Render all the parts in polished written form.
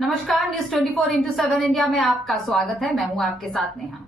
नमस्कार, news 24x7 India में आपका स्वागत है। मैं हूं आपके साथ नेहा।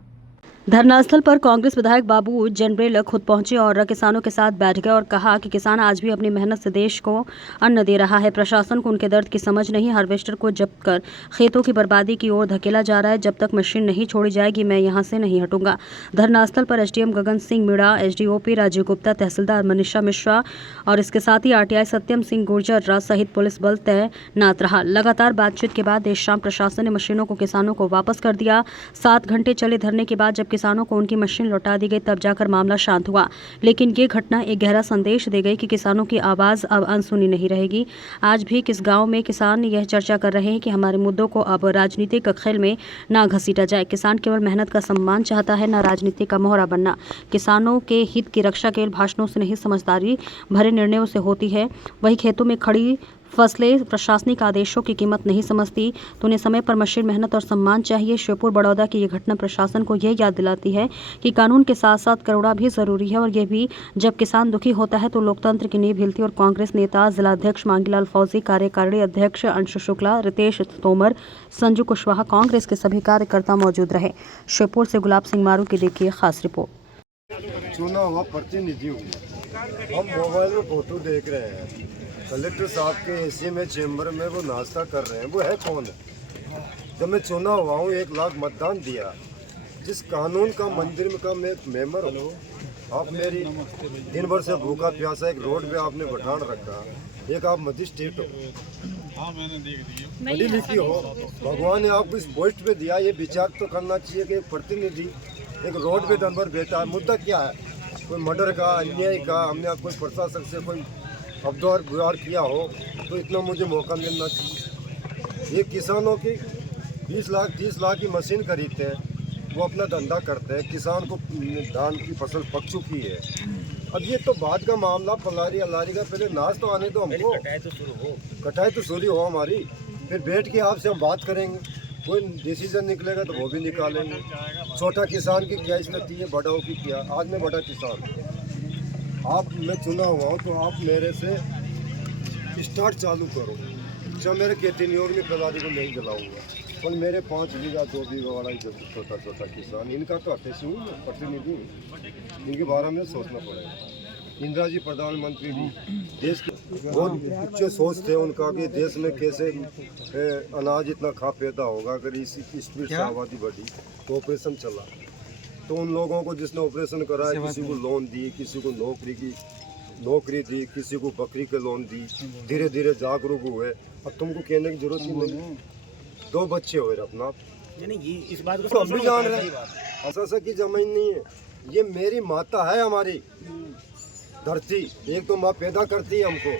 धरनास्थल पर कांग्रेस विधायक बाबू जनबरेल खुद पहुंचे और किसानों के साथ बैठ गए और कहा कि किसान आज भी अपनी मेहनत से देश को अन्न दे रहा है। प्रशासन को उनके दर्द की समझ नहीं। हार्वेस्टर को जब्त कर खेतों की बर्बादी की ओर धकेला जा रहा है। जब तक मशीन नहीं छोड़ी जाएगी मैं यहां से नहीं हटूंगा। धरनास्थल पर एसडीएम गगन सिंह मीणा, एसडीओपी राजीव गुप्ता, तहसीलदार मनीषा मिश्रा और इसके साथ ही आरटीआई सत्यम सिंह गुर्जर सहित पुलिस बल तैनात रहा। लगातार बातचीत के बाद देर शाम प्रशासन ने मशीनों को किसानों को वापस कर दिया। 7 घंटे चले धरने के बाद जब किसानों को उनकी मशीन लौटा दी गई तब जाकर मामला शांत हुआ। लेकिन ये घटना एक गहरा संदेश दे गई कि किसानों की आवाज अब अनसुनी नहीं रहेगी। आज भी किस गांव में किसान यह चर्चा कर रहे हैं कि हमारे मुद्दों को अब राजनीतिक खेल में ना घसीटा जाए। किसान केवल मेहनत का सम्मान चाहता है, न राजनीति का मोहरा बनना। किसानों के हित की रक्षा केवल भाषणों से नहीं, समझदारी भरे निर्णयों से होती है। वही खेतों में खड़ी फसलें प्रशासनिक आदेशों की कीमत नहीं समझती, तो उन्हें समय पर मशीन, मेहनत और सम्मान चाहिए। श्योपुर बड़ौदा की यह घटना प्रशासन को यह याद दिलाती है कि कानून के साथ साथ करुणा भी जरूरी है, और यह भी जब किसान दुखी होता है तो लोकतंत्र की नींव हिलती है। और कांग्रेस नेता जिलाध्यक्ष मांगीलाल फौजी, कार्यकारिणी अध्यक्ष अंशु शुक्ला, रितेश तोमर, संजू कुशवाहा, कांग्रेस के सभी कार्यकर्ता मौजूद रहे। श्योपुर से गुलाब सिंह मारू की देखिए खास रिपोर्ट। चुना हुआ प्रतिनिधि हूँ, हम मोबाइल में फोटो देख रहे हैं। कलेक्टर साहब के एसी में चेंबर में वो नाश्ता कर रहे हैं, वो है कौन है? जब मैं चुना हुआ हूँ, 1 लाख मतदान दिया, जिस कानून का मंदिर में का मैं एक मेंबर हूँ, आप मेरी दिन भर से भूखा प्यासा एक रोड पे आपने बैठान रखा। एक आप मजिस्ट्रेट हो, पढ़ी लिखी हो, भगवान ने आपको इस पोस्ट पे दिया, ये विचार तो करना चाहिए कि एक प्रतिनिधि एक रोड पे दिन भर बैठा है। मुद्दा क्या है? कोई मर्डर का, अन्याय का, हमने आप कोई प्रशासक से कोई अवदौर गुजार किया हो तो इतना मुझे मौका मिलना चाहिए। ये किसानों की 20 लाख 30 लाख की मशीन खरीदते हैं, वो अपना धंधा करते हैं। किसान को धान की फसल पक चुकी है, अब ये तो बाद का मामला। पलारी अलारी का पहले नाश तो आने दो हमको, कटाई तो शुरू हो हमारी, फिर बैठ के आपसे हम बात करेंगे। कोई डिसीजन निकलेगा तो वो भी निकालेंगे। छोटा किसान की क्या स्थिति है, बड़ाओं की क्या। आज मैं बड़ा किसान, आप मैं चुना हुआ हूँ तो आप मेरे से स्टार्ट चालू करो। जब मेरे खेती नियोग में प्रदारी को नहीं जलाऊंगा, और मेरे 5 बीघा 2 बीघा वाला जो छोटा छोटा किसान, इनका तो अध्यक्ष हूँ, प्रतिनिधि हूँ, इनके बारे में सोचना पड़ेगा। इंदिरा जी प्रधानमंत्री जी देश के बहुत उच्च सोच थे उनका कि देश में कैसे अनाज इतना खा पैदा होगा। अगर इसी स्पीड से आबादी बढ़ी तो ऑपरेशन चला, तो उन लोगों को जिसने ऑपरेशन कराया, किसी को लोन दी, किसी को नौकरी दी, किसी को बकरी के लोन दी, धीरे धीरे जागरूक हुए। अब तुमको कहने की जरूरत ही नहीं। 2 बच्चे हुए अपना, इस बात तो हम भी जान रहे हैं। ऐसा की जमीन नहीं है, ये मेरी माता है, हमारी धरती। एक तो माँ पैदा करती है हमको,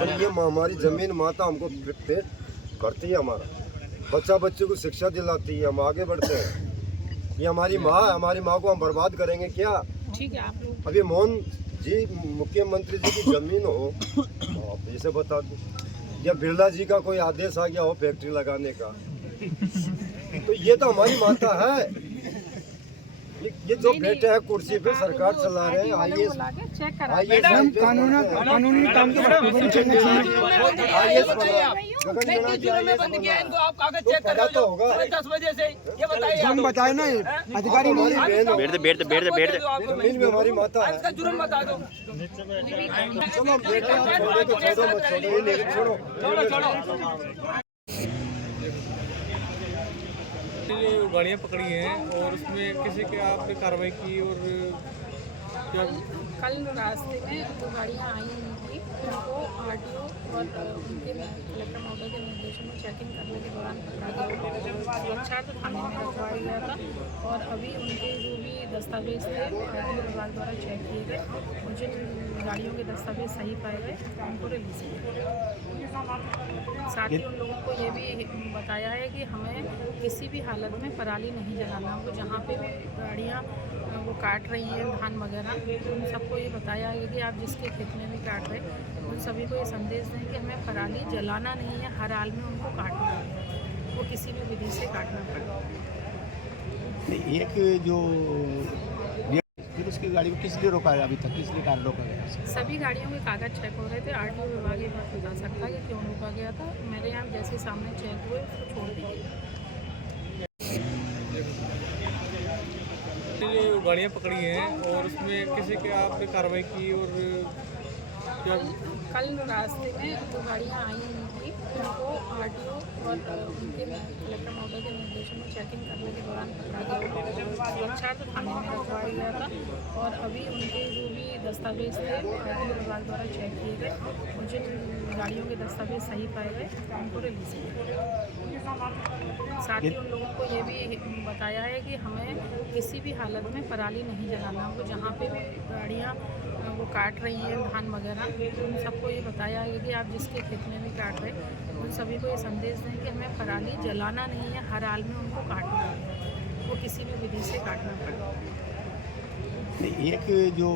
और ये हमारी जमीन माता हमको पेट करती है। हमारा बच्चे को शिक्षा दिलाती है, हम आगे बढ़ते हैं। ये हमारी माँ है, हमारी माँ को हम बर्बाद करेंगे क्या? ठीक है, आप लोग अभी मोहन जी मुख्यमंत्री जी की जमीन हो आप इसे बता दो, या बिरला जी का कोई आदेश आ गया हो फैक्ट्री लगाने का, तो ये तो हमारी माता है। ये जो बैठे हैं कुर्सी पे, सरकार चला रहे हैं, आइए कानूनी काम के तो होगा। 10 बजे से ये बताइए, हम बताए ना, अधिकारी नहीं है। जमीन में हमारी माता है, जुर्म बता दो। चलो हम बैठे हैं, छोड़ो तो छोड़ो, मत छोड़ो, ये नहीं छोड़ो। ये गाड़ियाँ पकड़ी हैं और उसमें किसी के आपने कार्रवाई की, और क्या कल रास्ते में 2 गाड़ियाँ आई थी, उनको आरटीओ और उनके कलेक्टर महोदय के निर्देशन में चेकिंग करने के दौरान पकड़ा गया। सुरक्षार्थ थाने में रखवाया गया था, और अभी उनके जो भी दस्तावेज थे आरटीओ विभाग द्वारा चेक किए गए, और जिन गाड़ियों के दस्तावेज सही पाए गए उनको रिलीज किया। साथ ही उन लोगों को ये भी बताया है कि हमें किसी भी हालत में पराली नहीं जलाना। वो जहाँ पे भी गाड़ियाँ वो काट रही हैं धान वगैरह, उन सबको ये बताया है कि आप जिसके खेत में भी काट रहे, उन सभी को ये संदेश दें कि हमें पराली जलाना नहीं है, हर हाल में उनको काटना है, वो किसी भी विधि से काटना पड़े। एक जो इसकी गाड़ी को किस लिए रोका है अभी तक, किस लिए कारण रोका गया? सभी गाड़ियों के कागज चेक हो रहे थे। आरटीओ विभाग ये बात बता सकता है कि क्यों रोका गया था। मेरे यहाँ जैसे सामने चेक हुए तो छोड़ दी गई। जो गाड़ियाँ पकड़ी हैं और उसमें किसी के आपने कार्रवाई की और क्या कल रास्ते में जो गाड़ियाँ आई हुई थी उनको आरटीओ और उनके कलेक्टर महोदय के निर्देशन में चेकिंग करने के दौरान पकड़ा गया। सुरक्षार्थ थाने में रखवाया गया था और अभी उनके जो भी दस्तावेज थे वो आरटीओ विभाग द्वारा चेक किए गए और जिन गाड़ियों के दस्तावेज सही पाए गए उनको रिलीज किया। साथ ही उन लोगों को ये भी बताया है कि हमें किसी भी हालत में पराली नहीं जलाना। हमको जहाँ पे भी गाड़ियाँ वो काट रही हैं धान वगैरह, उन सबको ये बताया है कि आप जिसके खेत में भी काट रहे उन सभी को ये संदेश दें कि हमें पराली जलाना नहीं है, हर हाल में उनको काटना है, वो किसी भी विधि से काटना पड़े। एक जो